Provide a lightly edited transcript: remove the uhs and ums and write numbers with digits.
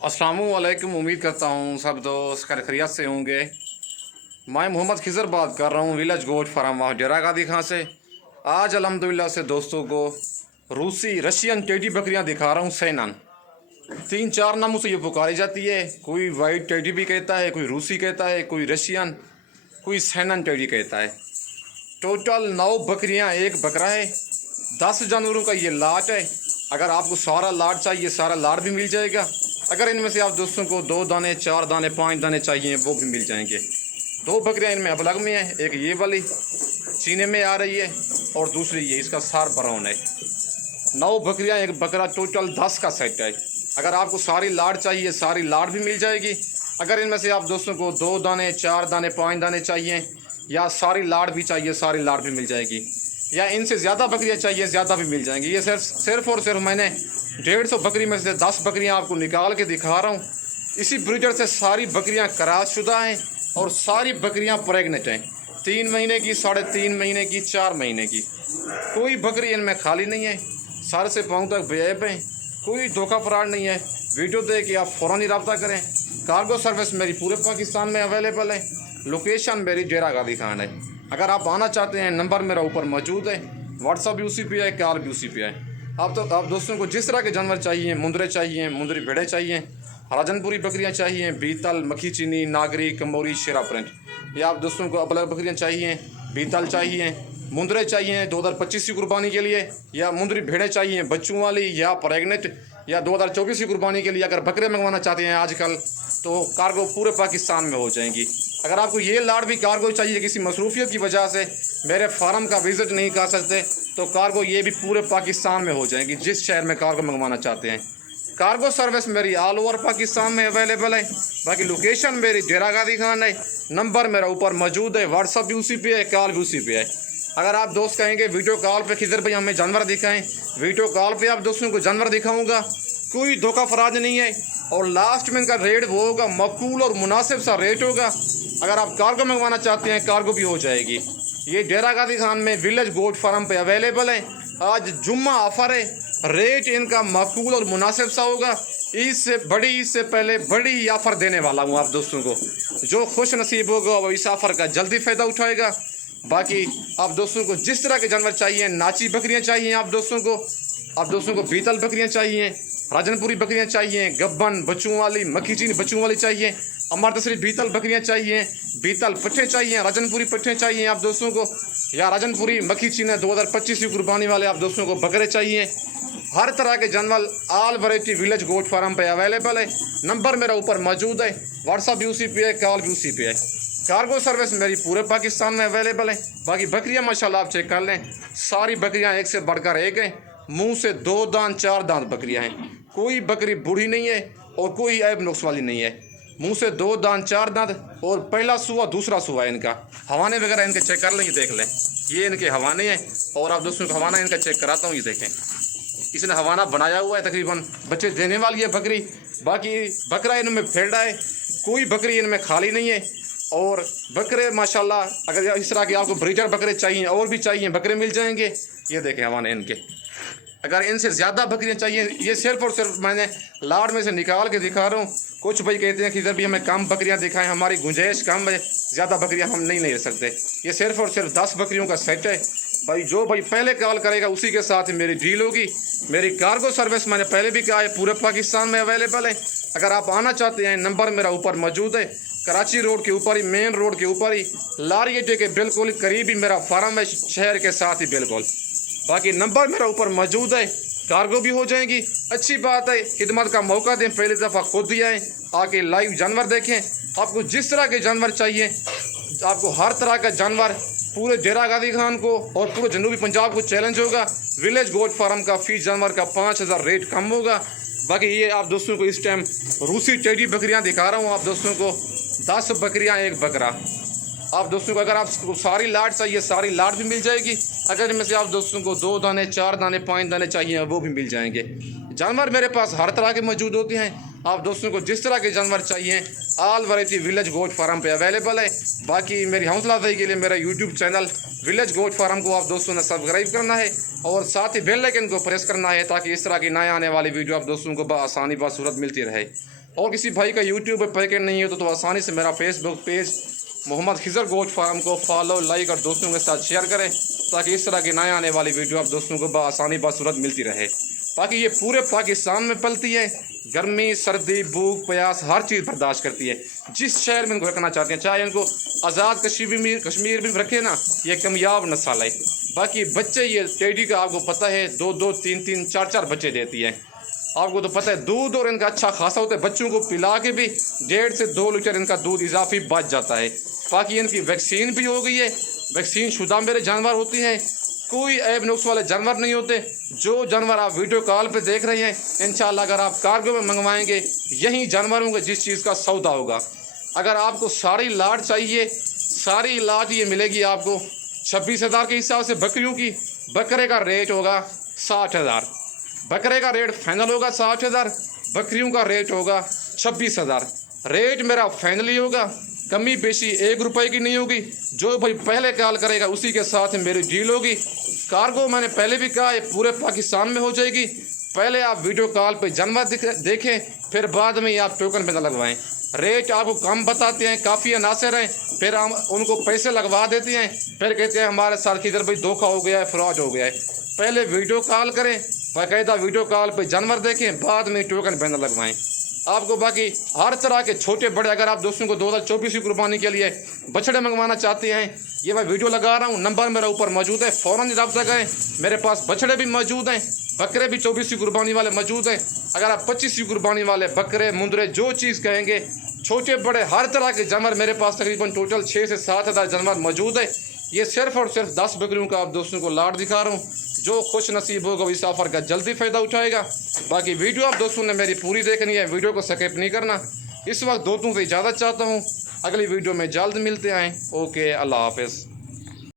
अस्सलामुअलैकुम। उम्मीद करता हूँ सब दोस्त खैरियत से होंगे। मैं मोहम्मद खिज़र बात कर रहा हूँ विलेज गोट फार्म ऑफ डेरा गादी खां से। आज अल्हम्दुलिल्लाह से दोस्तों को रूसी रशियन टेडी बकरियाँ दिखा रहा हूँ। सैनन 3-4 नामों से ये पुकारी जाती है। कोई वाइट टेडी भी कहता है, कोई रूसी कहता है, कोई रशियन, कोई सैनन टेडी कहता है। टोटल 9 बकरियाँ, एक बकरा है। 10 जानवरों का ये लाट है। अगर आपको सारा लाट चाहिए, सारा लाट भी मिल जाएगा। अगर इनमें से आप दोस्तों को 2 दाने, 4 दाने, 5 दाने चाहिए वो भी मिल जाएंगे। 2 बकरियाँ इनमें अलग में है। एक ये वाली सीने में आ रही है और दूसरी ये, इसका सार ब्राउन है। 9 बकरियाँ, एक बकरा, टोटल 10 का सेट है। अगर आपको सारी लाट चाहिए, सारी लाट भी मिल जाएगी। अगर इनमें से आप दोस्तों को 2 दाने, 4 दाने, 5 दाने चाहिए या सारी लाट भी चाहिए, सारी लाट भी मिल जाएगी। या इनसे ज़्यादा बकरियाँ चाहिए, ज़्यादा भी मिल जाएंगी। ये सिर्फ और सिर्फ मैंने 150 बकरी में से 10 बकरियाँ आपको निकाल के दिखा रहा हूँ। इसी ब्रीडर से सारी बकरियाँ क्रॉस शुदा हैं और सारी बकरियाँ प्रेग्नेंट हैं। 3 महीने की, 3.5 महीने की, 4 महीने की। कोई बकरी इनमें खाली नहीं है। सर से पाँव तक बेऐब हैं। कोई धोखा फराड नहीं है। वीडियो देख के आप फ़ौरन ही रब्ता करें। कार्गो सर्विस मेरी पूरे पाकिस्तान में अवेलेबल है। लोकेशन मेरी डेरा गादी खान है। अगर आप आना चाहते हैं, नंबर मेरा ऊपर मौजूद है। व्हाट्सअप भी उसी पे है, कॉल भी उसी पे है। आप दोस्तों को जिस तरह के जानवर चाहिए, मुंदरे चाहिए, मुंदरी भेड़े चाहिए, राजनपुरी बकरियां चाहिए, बीतल, मक्खी चीनी, नागरी, कमोरी, शेरा प्रिंट, या आप दोस्तों को अलग बकरियां चाहिए, बीतल चाहिए, मुंदरे चाहिए 2025 की कुर्बानी के लिए, या मुंदरी भेड़े चाहिए बच्चों वाली या प्रेगनेंट, या 2024 की कुर्बानी के लिए अगर बकरे मंगवाना चाहते हैं आजकल, तो कार्गो पूरे पाकिस्तान में हो जाएंगी। अगर आपको ये लाट भी कार्गो चाहिए, किसी मसरूफियत की वजह से मेरे फार्म का विज़िट नहीं कर सकते, तो कार्गो ये भी पूरे पाकिस्तान में हो जाएंगी, जिस शहर में कार्गो मंगवाना चाहते हैं। कार्गो सर्विस मेरी ऑल ओवर पाकिस्तान में अवेलेबल है। बाकी लोकेशन मेरी डेरा गादी खान है। नंबर मेरा ऊपर मौजूद है। व्हाट्सअप भी उसी पे है, कॉल भी उसी पे है। अगर आप दोस्त कहेंगे वीडियो कॉल पे खिज़र भाई हमें जानवर दिखाएं, वीडियो कॉल पे आप दोस्तों को जानवर दिखाऊंगा। कोई धोखा फराज नहीं है और लास्ट में इनका रेट वो होगा, मकबूल और मुनासिब सा रेट होगा। अगर आप कार्गो मंगवाना चाहते हैं, कार्गो भी हो जाएगी। ये डेरा गादी खान में विलेज गोट फार्म पे अवेलेबल है। आज जुम्मा ऑफर है। रेट इनका मकबूल और मुनासिब सा होगा। इससे पहले बड़ी ऑफ़र देने वाला हूँ आप दोस्तों को। जो खुश नसीब होगा वो इस ऑफ़र का जल्दी फ़ायदा उठाएगा। बाकी आप दोस्तों को जिस तरह के जानवर चाहिए, नाची बकरियाँ चाहिए आप दोस्तों को बीतल बकरियाँ चाहिए, राजनपुरी बकरियाँ चाहिए, गब्बन बच्चों वाली, मक्खी चीनी बच्चों वाली चाहिए, अमरतसरी बीतल बकरियाँ चाहिए, बीतल पट्ठे चाहिए, राजनपुरी पट्ठे चाहिए आप दोस्तों को, या राजनपुरी मक्खी चीनी 2025 की कुर्बानी वाले आप दोस्तों को बकरे चाहिए। हर तरह के जानवर all variety village goat farm पे अवेलेबल है। नंबर मेरा ऊपर मौजूद है। व्हाट्सअप भी उसी पे है, कॉल भी उसी पे है। कार्गो सर्विस मेरी पूरे पाकिस्तान में अवेलेबल है। बाकी बकरियां माशाल्लाह आप चेक कर लें, सारी बकरियां एक से बढ़कर एक हैं। मुंह से 2 दांत 4 दांत बकरियां हैं। कोई बकरी बूढ़ी नहीं है और कोई ऐब नुक्स वाली नहीं है। मुंह से 2 दांत 4 दांत और पहला सुआ दूसरा सुआ है इनका। हवाने वगैरह इनके चेक कर लें, ये देख लें, ये इनके हवाने हैं। और आप दोस्तों को हवाना इनका चेक कराता हूँ, ये देखें, इसने हवाना बनाया हुआ है। तकरीबन बच्चे देने वाली है बकरी। बाकी बकरा इनमें फेड़ा है, कोई बकरी इनमें खाली नहीं है। और बकरे माशाल्लाह, अगर इस तरह के आपको ब्रीडर बकरे चाहिए और भी चाहिए, बकरे मिल जाएंगे। ये देखें हवाने इनके। अगर इनसे ज़्यादा बकरियाँ चाहिए, ये सिर्फ और सिर्फ मैंने लाड़ में से निकाल के दिखा रहा हूँ। कुछ भाई कहते हैं कि इधर भी हमें कम बकरियाँ दिखाएं, हमारी गुंजाइश कम है, ज़्यादा बकरियाँ हम नहीं ले सकते। ये सिर्फ और सिर्फ 10 बकरियों का सेट है भाई। जो भाई पहले कॉल करेगा उसी के साथ मेरी डील होगी। मेरी कार्गो सर्विस मैंने पहले भी कहा है पूरे पाकिस्तान में अवेलेबल है। अगर आप आना चाहते हैं, नंबर मेरा ऊपर मौजूद है। कराची रोड के ऊपर ही, मेन रोड के ऊपर ही, लारी अड्डे के बिल्कुल करीब ही मेरा फार्म है, शहर के साथ ही बिल्कुल। बाकी नंबर मेरा ऊपर मौजूद है। कार्गो भी हो जाएंगी। अच्छी बात है, खिदमत का मौका दें, पहली दफ़ा खुद दिया है, आके लाइव जानवर देखें। आपको जिस तरह के जानवर चाहिए, आपको हर तरह का जानवर पूरे डेरा गादी खान को और पूरे जनूबी पंजाब को चैलेंज होगा। विलेज गोट फार्म का फीस जानवर का 5000 रेट कम होगा। बाकी ये आप दोस्तों को इस टाइम रूसी टेडी बकरियां दिखा रहा हूँ आप दोस्तों को। 10 बकरियां, एक बकरा। आप दोस्तों को अगर आपको सारी लाट चाहिए, सारी लाट भी मिल जाएगी। अगर इनमें से आप दोस्तों को 2 दाने, 4 दाने, 5 दाने चाहिए, वो भी मिल जाएंगे। जानवर मेरे पास हर तरह के मौजूद होते हैं। आप दोस्तों को जिस तरह के जानवर चाहिए, all variety village goat farm पे अवेलेबल है। बाकी मेरी हौसला अफजाई के लिए मेरा YouTube channel village goat farm को आप दोस्तों ने सब्सक्राइब करना है और साथ ही बेल आइकन को प्रेस करना है, ताकि इस तरह की नए आने वाली वीडियो आप दोस्तों को बआसानी बासूरत मिलती रहे। और किसी भाई का यूट्यूब पर पैकेट नहीं है तो आसानी से मेरा फेसबुक पेज मोहम्मद खिज़र गोश्त फार्म को फॉलो, लाइक और दोस्तों के साथ शेयर करें, ताकि इस तरह की नए आने वाली वीडियो आप दोस्तों को बआसानी बासूरत मिलती रहे। ताकि ये पूरे पाकिस्तान में पलती है, गर्मी, सर्दी, भूख, प्यास हर चीज़ बर्दाश्त करती है। जिस शहर में इनको रखना चाहते हैं, चाहे इनको आज़ाद कश्मीर में रखे ना, ये कामयाब नस्ल है। बाकी बच्चे ये टेडी का आपको पता है 2-2, 3-3, 4-4 बच्चे देती है। आपको तो पता है दूध और इनका अच्छा खासा होता है। बच्चों को पिला के भी 1.5 से 2 लीटर इनका दूध इजाफी बच जाता है। बाकी इनकी वैक्सीन भी हो गई है, वैक्सीन शुदा मेरे जानवर होती हैं, कोई ऐब नुक्स वाले जानवर नहीं होते। जो जानवर आप वीडियो कॉल पे देख रहे हैं, इंशाल्लाह अगर आप कार्गो में मंगवाएंगे यही जानवरों के जिस चीज़ का सौदा होगा। अगर आपको सारी लाट चाहिए, सारी लाट ये मिलेगी आपको 26,000 के हिसाब से बकरियों की। बकरे का रेट होगा 60,000, बकरे का रेट फाइनल होगा 60,000, बकरियों का रेट होगा 26,000। रेट मेरा फाइनली होगा, कमी बेशी 1 रुपये की नहीं होगी। जो भाई पहले कॉल करेगा उसी के साथ मेरी डील होगी। कार्गो मैंने पहले भी कहा है पूरे पाकिस्तान में हो जाएगी। पहले आप वीडियो कॉल पे जानवर देखें, फिर बाद में आप टोकन पे न लगवाएं। रेट आपको कम बताते हैं, काफ़ी अनासर हैं, फिर हम उनको पैसे लगवा देते हैं, फिर कहते हैं हमारे साथ किधर भाई धोखा हो गया है, फ्रॉड हो गया है। पहले वीडियो कॉल करें, बाकायदा वीडियो कॉल पे जानवर देखें, बाद में टोकन पे न लगवाएं। आपको बाकी हर तरह के छोटे बड़े, अगर आप दोस्तों को 2024 की कुर्बानी के लिए बछड़े मंगवाना चाहते हैं, ये मैं वीडियो लगा रहा हूँ, नंबर मेरा ऊपर मौजूद है, फ़ौरन रब्ता करें। मेरे पास बछड़े भी मौजूद हैं, बकरे भी 24 की कुर्बानी वाले मौजूद हैं। अगर आप 25 की कुर्बानी वाले बकरे, मुंदरे, जो चीज़ कहेंगे, छोटे बड़े हर तरह के जानवर मेरे पास तकरीबन टोटल 6 से 7 हज़ार जानवर मौजूद है। ये सिर्फ और सिर्फ 10 बकरियों का आप दोस्तों को लाट दिखा रहा हूँ। जो खुश नसीब होगा इस ऑफ़र का जल्दी फ़ायदा उठाएगा। बाकी वीडियो आप दोस्तों ने मेरी पूरी देखनी है, वीडियो को स्किप नहीं करना। इस वक्त दोस्तों से इजाज़त चाहता हूँ, अगली वीडियो में जल्द मिलते हैं। ओके, अल्लाह हाफ़िज़।